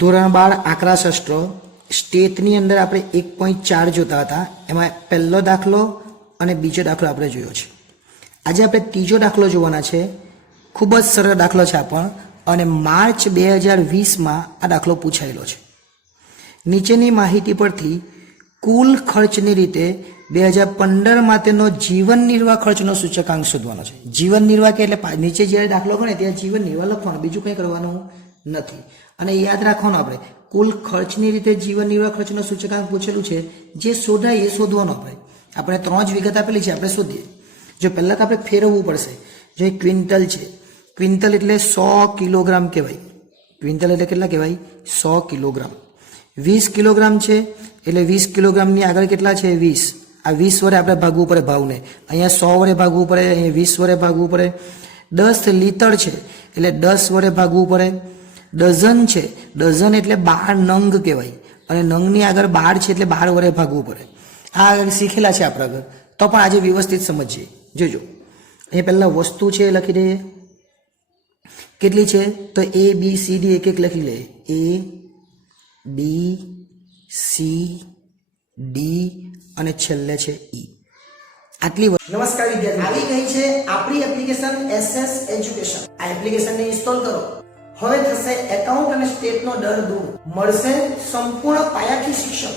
ધોરણ 12 આંકડાશાસ્ત્ર સ્ટેટની અંદર આપણે 1.4 જોતા હતા. એમાં પહેલો દાખલો અને બીજો દાખલો આપણે જોયો છે. આજે આપણે ત્રીજો દાખલો જોવાના છે. ખૂબ જ સરળ દાખલો છે અને માર્ચ 2020માં આ દાખલો પૂછાયેલો છે. નીચેની માહિતી પરથી કુલ ખર્ચની રીતે 2015 માટેનો જીવન નિર્વાહ ખર્ચનો સૂચકાંક શોધવાનો છે. જીવન નિર્વાહ કે એટલે નીચે જ્યારે દાખલો ગણે ત્યાં જીવન નિર્વાહ લખવાનો, બીજું કંઈ કરવાનું નથી. અને યાદ રાખવાનું, આપણે કુલ ખર્ચની રીતે જીવન નિર્વાહ ખર્ચનો સૂચકાંક પૂછેલું છે. જે શોધાય એ શોધવાનો. આપણે 3 જ વિગત આપેલી છે, આપણે શોધીએ. જો પહેલાં તો આપણે ફેરવવું પડશે. જો ક્વિન્ટલ છે, ક્વિન્ટલ એટલે 100 કિલોગ્રામ કહેવાય. ક્વિન્ટલ એટલે કેટલા કહેવાય? 100 કિલોગ્રામ. 20 કિલોગ્રામ છે એટલે 20 કિલોગ્રામની આગળ કેટલા છે? 20. આ 20 વડે આપણે ભાગવું પડે ભાવને. અહીંયા 100 વડે ભાગવું પડે, અહીંયા 20 વડે ભાગવું પડે. 10 લીટર છે એટલે 10 વડે ભાગવું પડે. ડઝન છે, ડઝન એટલે 12 નંગ કહેવાય અને નંગની આગળ 12 છે એટલે 12 વડે ભાગવું પડે. આ આગળ શીખેલા છે આપણે આગળ, તો પણ આજે વ્યવસ્થિત સમજીએ. જોજો, અહીંયા પહેલાં વસ્તુ છે એ લખી દઈએ. કેટલી છે? તો A B C D એક એક લખી લે. A B C D અને છેલ્લે છે E. આટલી. નમસ્કાર વિદ્યાર્થી, આવી ગઈ છે આપણી એપ્લિકેશન SS એજ્યુકેશન. આ એપ્લિકેશનને ઇન્સ્ટોલ કરો. હવે થશે એકાઉન્ટ અને સ્ટેટનો ડર દૂર. મળશે સંપૂર્ણ પાયાથી શિક્ષણ.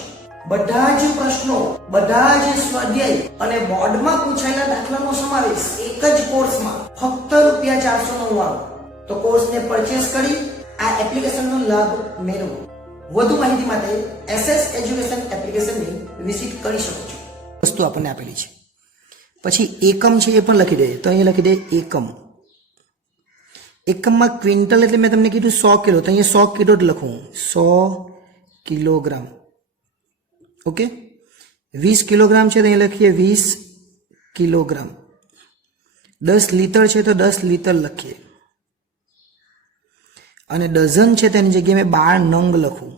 બધા જ પ્રશ્નો, બધા જ સ્વાધ્યાય અને બોર્ડમાં પૂછાયેલા દાખલાનો સમાવેશ એક જ કોર્સમાં ફક્ત ₹499. તો કોર્સને પરચેસ કરી આ એપ્લિકેશનનો લાભ મેળવો. વધુ માહિતી માટે SS એજ્યુકેશન એપ્લિકેશનની વિઝિટ કરી શકો છો. વસ્તુ આપણને આપેલી છે. પછી એકમ છે એ પણ લખી દે. તો અહીંયા લખી દે એકમ. એકમમાં ક્વિન્ટલ એટલે મેં તમને કીધું 100 કિલો, તો અહીંયા 100 કિલો જ લખું. 100 કિલોગ્રામ. ઓકે. 20 કિલોગ્રામ છે તો અહીંયા લખીએ 20 કિલોગ્રામ. 10 લીટર છે તો 10 લીટર લખીએ. અને ડઝન છે તેની જગ્યાએ મેં 12 નંગ લખું.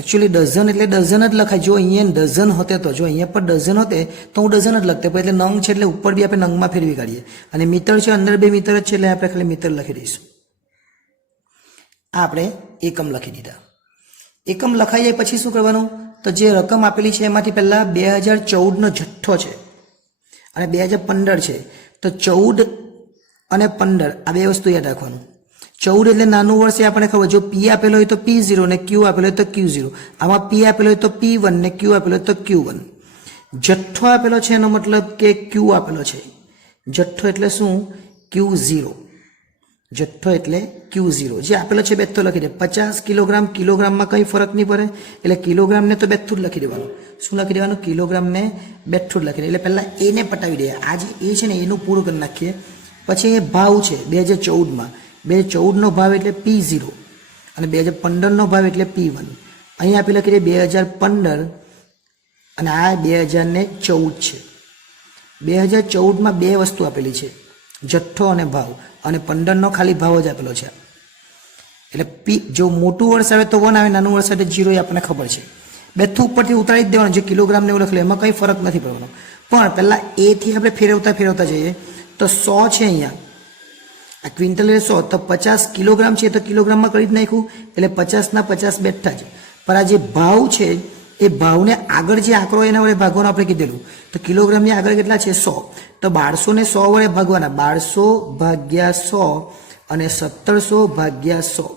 એકચ્યુઅલી ડઝન એટલે ડઝન જ લખાય. જો અહીંયા ડઝન હોતે તો, જો અહીંયા પર ડઝન હોતે તો હું ડઝન જ લખતે, એટલે નંગ છે એટલે ઉપર બી આપણે નંગમાં ફેરવી કાઢીએ. અને મીટર છે, અંદર 2 મીટર જ છે એટલે આપણે ખાલી મીટર લખી દઈશું. આ આપણે એકમ લખી દીધા. એકમ લખાઈ જાય પછી શું કરવાનું? તો જે રકમ આપેલી છે એમાંથી પહેલાં 2014નો જથ્થો છે અને 2015 છે. તો 14 અને 15 આ બે વસ્તુ યાદ રાખવાનું. 14 એટલે નાનું વર્ષ, એ આપણને ખબર. જો P આપેલો હોય તો P0 ને Q આપેલો હોય તો Q0. આમાં P આપેલો હોય તો P1 ને Q આપેલો હોય તો Q1. જથ્થો આપેલો છે એનો મતલબ કે Q આપેલો છે. જથ્થો એટલે શું? Q0. જથ્થો એટલે Q0. જે આપેલો છે બેઠો લખી દે. 50 કિલોગ્રામ. કિલોગ્રામમાં કંઈ ફરક નહીં પડે એટલે કિલોગ્રામને તો બેઠું જ લખી દેવાનું. શું લખી દેવાનું? કિલોગ્રામને બેઠું જ લખી દે. એટલે પહેલાં એને પટાવી દે. આ જે એ છે ને એનું પૂરું કરી નાખીએ. પછી એ ભાવ છે 2014માં. 2014નો ભાવ એટલે P0 અને 2015નો ભાવ એટલે P1. અહીંયા આપી લખી દે 2015 અને આ 2014 છે. 2014માં 2 વસ્તુ આપેલી છે, જથ્થો અને ભાવ, અને 15નો ખાલી ભાવ જ આપેલો છે. એટલે P જો મોટું વર્ષ આવે તો 1 આવે, નાનું વર્ષ આવે તો 0, એ આપણને ખબર છે. બેઠું ઉપરથી ઉતારી જ દેવાનું. જે કિલોગ્રામને એવું લખેલું એમાં કંઈ ફરક નથી પડવાનો. પણ પહેલાં એથી આપણે ફેરવતા જઈએ. તો 100 છે અહીંયા, આ ક્વિન્ટલ એટલે 100, તો 50 કિલોગ્રામ છે તો કિલોગ્રામમાં કરી જ નાખ્યું એટલે 50ના 50 બેઠા જ. પણ આ જે ભાવ છે એ ભાવને આગળ જે આંકડો એના વડે ભાગવાનો આપણે કીધેલું. તો કિલોગ્રામની આગળ કેટલા છે? 100. તો 1200 ને 100 વડે ભાગવાના. 1200 ભાગ્યા 100 અને 1700 ભાગ્યા 100.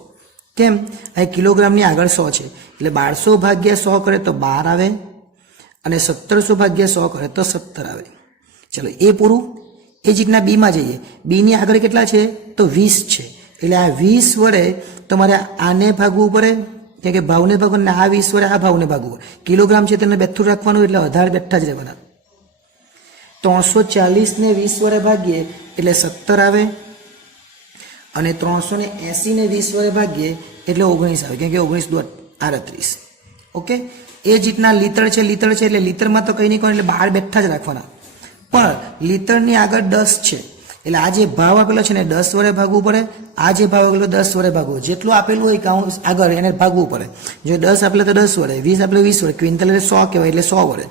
કેમ? અહીં કિલોગ્રામની આગળ 100 છે એટલે 1200 ભાગ્યા 100 કરે તો 12 આવે અને 1700 ભાગ્યા 100 કરે તો 17 આવે. ચલો, એ પૂરું. એ જ રીતના બીમાં જઈએ. બીની આગળ કેટલા છે? તો 20 છે. એટલે આ 20 વડે તમારે આને ભાગવું પડે, કેમ કે ભાવને ભાગવું, ને આ 20 વડે આ ભાવને ભાગવું. કિલોગ્રામ છે તેને બેઠું રાખવાનું એટલે 18 બેઠા જ રહેવાના. 340 ને 20 વડે ભાગીએ એટલે 17 આવે અને 380 ને 20 વડે ભાગીએ એટલે 19 આવે, કેમ કે 19 દુ 38. ઓકે. એ જ રીતના લીટર છે એટલે લીટરમાં તો કંઈ નહીં કહો એટલે 12 બેઠા જ રાખવાના. પણ લીટરની આગળ 10 છે એટલે આ જે ભાવ આપેલો છે ને 10 વડે ભાગવું પડે. આ જે ભાવ આપેલો 10 વડે ભાગવું. જેટલું આપેલું હોય કાઉન્ટ આગળ એને ભાગવું પડે. જો 10 આપેલો તો 10 વડે, 20 આપેલો 20 વડે, ક્વિન્ટલ એટલે 100 કહેવાય એટલે 100 વડે.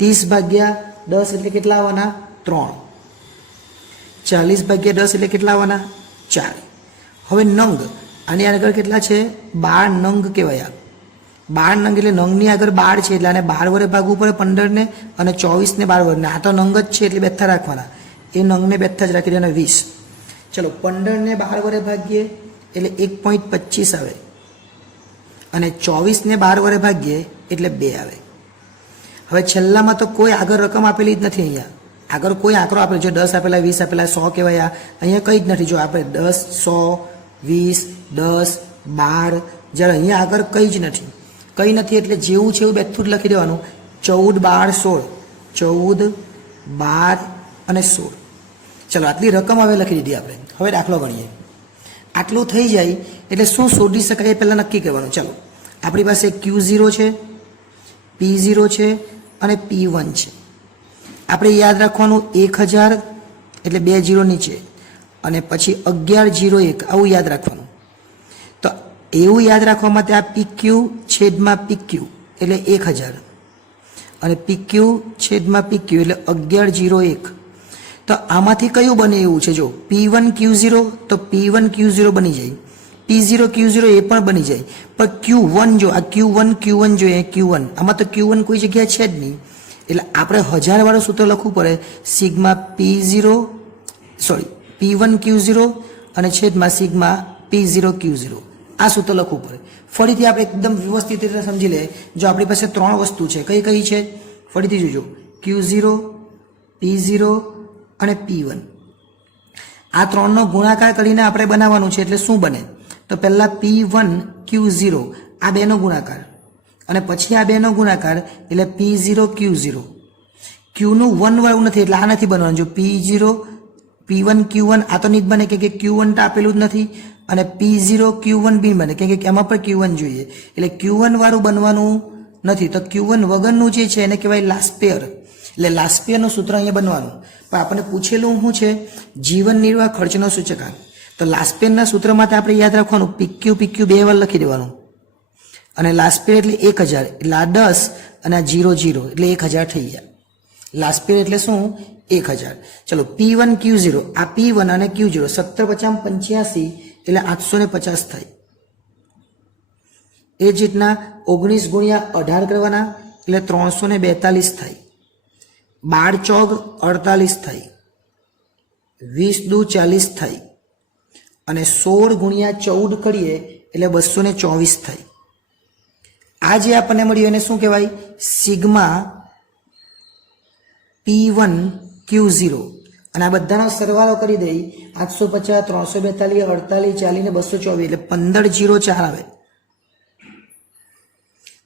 30 ભાગ્યા 10 એટલે કેટલા આવવાના? 3. 40 ભાગ્યા 10 એટલે કેટલા આવવાના? 4. હવે નંગ. આની આગળ કેટલા છે 12 નંગ કહેવાય. આ 12 નંગ એટલે નંગની આગળ 12 છે એટલે આને 12 વડે ભાગવું પડે 15 ને, અને 24 ને 12 વડે. આ તો નંગ જ છે એટલે બેઠા રાખવાના, એ નંગને બેઠા જ રાખી દેવાના 20. ચલો 15 ને 12 વડે ભાગીએ એટલે 1.25 આવે, અને 24 ને 12 વડે ભાગીએ એટલે 2 આવે. હવે છેલ્લામાં તો કોઈ આગળ રકમ આપેલી જ નથી. અહીંયા આગળ કોઈ આંકડો આપેલો છે, 10 આપેલા, 20 આપેલા, 100 કહેવાય. અહીંયા કંઈ જ નથી. જો આપણે 10, 100, 20, 10, 12, જ્યારે અહીંયા આગળ કંઈ જ નથી. કંઈ નથી એટલે જેવું છે એવું બેઠું જ લખી દેવાનું. 14, 12, 16, 14, 12 અને 16. ચલો આટલી રકમ હવે લખી દીધી આપણે. હવે દાખલો ગણીએ. આટલું થઈ જાય એટલે શું શોધી શકાય એ પહેલાં નક્કી કરવાનું. ચલો આપણી પાસે Q0 છે, P0 છે અને P1 છે. આપણે યાદ રાખવાનું 1000 એટલે 2 0 નીચે, અને પછી 1101 આવું યાદ રાખવાનું. તો એવું યાદ રાખવા માટે આ PQ છેદમાં PQ એટલે 1000, અને PQ છેદમાં PQ એટલે 1101. તો આમાંથી કયું બને એવું છે? જો P1 Q0 તો P1 Q0 બની જાય, P0 Q0 એ પણ બની જાય, પણ Q1 જો આ Q1 જોઈએ, Q1 આમાં તો Q1 કોઈ જગ્યાએ છે જ નહીં. એટલે આપણે 1000 વાળું સૂત્ર લખવું પડે, સિગ્મા P1 Q0 અને છેદમાં સિગ્મા P0 Q0. આ સૂત્ર લખવું પડે. ફરીથી આપણે એકદમ વ્યવસ્થિત રીતે સમજી લઈએ. જો આપણી પાસે 3 વસ્તુ છે, કઈ કઈ છે ફરીથી જોજો, Q0, P0 અને P1. આ 3નો ગુણાકાર કરીને આપણે બનાવવાનું છે. એટલે શું બને? તો પહેલા P1 Q0 આ બેનો ગુણાકાર, અને પછી આ બેનો ગુણાકાર એટલે P0 Q0. Qનું 1 વાળું નથી એટલે આ નથી બનવાનું. જો P0 P1 Q1 આ તો નહીં બને, કે Q1 તો આપેલું જ નથી, અને P0 Q1 બી બને, કે એમાં પણ Q1 જોઈએ. એટલે Q1 વાળું બનવાનું નથી. તો Q1 વગરનું જે છે એને કહેવાય લાસ્ટ પેયર. એટલે લાસ્ટ પેયરનું સૂત્ર અહીંયા બનવાનું. પણ આપણને પૂછેલું શું છે? જીવન નિર્વાહ ખર્ચનો સૂચકાંક. તો લાસ્ટ પેયરના સૂત્ર માટે આપણે યાદ રાખવાનું, PQ 2 વાર લખી દેવાનું, અને લાસ્ટ પેર એટલે 1000 એટલે આ 10 અને આ 00 એટલે 1000 થઈ ગયા. લાસ્ટ પેર એટલે શું? 1000. ચલો P1 Q0 આ P1 અને Q0 17 50 85 એટલે 850 થાય. એ જ રીતના 19 ગુણ્યા 18 કરવાના એટલે 342 થાય. 12 ચોક 48 થાય. 20 દુ 40 થાય. અને 16 ગુણ્યા 14 કરીએ એટલે 224 થાય. આ જે આપણને મળ્યું એને શું કહેવાય? Sigma P1 Q0. અને આ બધાનો સરવાળો કરી દઈ 850, 342, 48, 40 ને 224 એટલે 1504 આવે.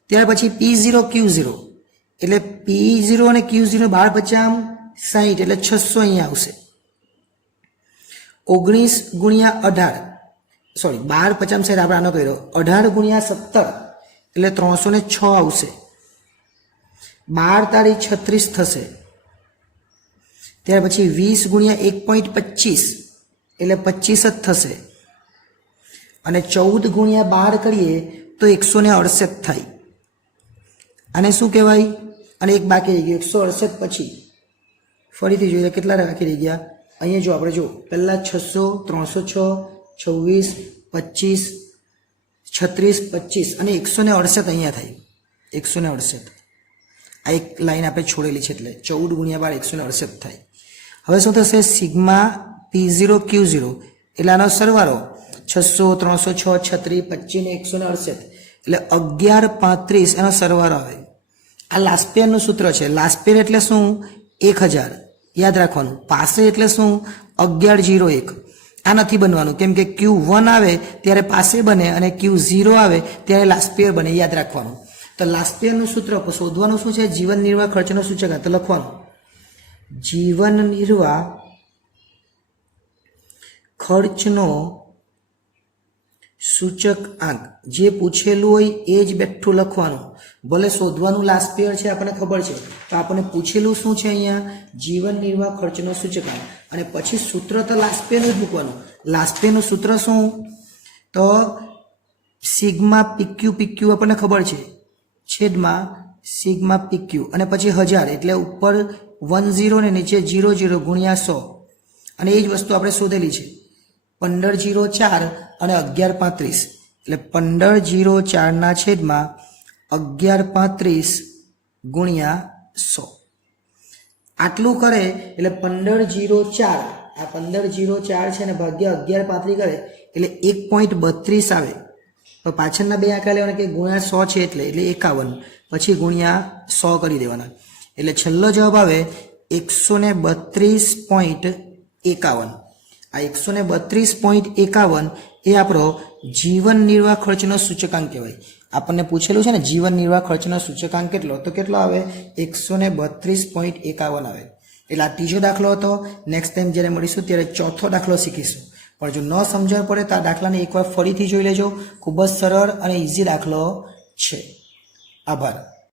ત્યાર પછી P0 Q0 એટલે P0 અને Q0 12 50 60 એટલે 600 અહીંયા આવશે. 19 ગુણ્યા 18 12 50 60 આપણે આનો કર્યો, 18 ગુણ્યા 17 એટલે 306 આવશે. 12 તારીખ 36 થશે. ત્યાર પછી 20 ગુણ્યા 1.25 એટલે 25 જ થશે. અને 14 ગુણ્યા 12 કરીએ તો 168 થાય. આને શું કહેવાય? અને એક બાકી રહી ગયું 168 પછી ફરીથી જોઈએ કેટલા બાકી રહી ગયા. અહીંયા જો આપણે જો પહેલા 600, 306, 26, 25, 36, 25 અને 168 અહીંયા થાય. 168 આ એક લાઈન આપણે છોડેલી છે એટલે 14 ગુણ્યા 12 168 થાય. હવે શું થશે? સિગ્મા P0 Q0 એટલે આનો સરવાળો 600, 306, 36, 25 ને 168 એટલે 1135 એનો સરવાળો આવે. આ લાસ્ટ પેયરનું સૂત્ર છે. લાસ્ટ પેયર એટલે શું? 1000 યાદ રાખવાનું. પાસે એટલે શું? 1101. આ નથી બનવાનું, કેમ કે Q1 આવે ત્યારે પાસે બને અને Q0 આવે ત્યારે લાસ્ટ પેયર બને, યાદ રાખવાનું. તો લાસ્ટ પેયરનું સૂત્ર શોધવાનું શું છે? જીવન નિર્વાહ ખર્ચનો સૂચકાંક. તો લખવાનું જીવન નિર્વાહ ખર્ચનો સૂચકાંક. જે પૂછેલું હોય એ જ બેઠું લખવાનું. ભલે શોધવાનું લાસ્ટ પેયર છે આપણને ખબર છે, તો આપણને પૂછેલું શું છે અહીંયા? જીવન નિર્વાહ ખર્ચનો સૂચકાંક. અને પછી સૂત્ર તો લાસ્ટ પેયરનું જ મૂકવાનું. લાસ્ટ પેયરનું સૂત્ર શું? તો સિગ્મા PQ આપણને ખબર છે, છેદમાં સિગ્મા PQ અને પછી 1000 એટલે ઉપર 10 ને નીચે 00 ગુણ્યા 100. અને એ જ વસ્તુ આપણે શોધેલી છે. 1504 અને 1135 એટલે 1504 છેદમાં 1135 ગુણ્યા 100 આટલું કરે એટલે 1504 આ 1504 છે ને ભાગ્યા 1135 કરે એટલે 1.32 આવે તો પાછળના બે આંકડા લેવાના કે ગુણ્યા 100 છે એટલે 51 પછી ગુણ્યા 100 કરી દેવાના એટલે છેલ્લો જવાબ આવે 132.51 આ 132.51 એ આપણો જીવન નિર્વાહ ખર્ચનો સૂચકાંક કહેવાય આપણને પૂછેલું છે ને જીવન નિર્વાહ ખર્ચનો સૂચકાંક કેટલો આવે 132.51 આવે એટલે આ ત્રીજો દાખલો હતો નેક્સ્ટ ટાઈમ જ્યારે મળીશું ત્યારે ચોથો દાખલો શીખીશું પણ જો ન સમજણ પડે તો આ દાખલાને એકવાર ફરીથી જોઈ લેજો ખૂબ જ સરળ અને ઇઝી દાખલો છે આભાર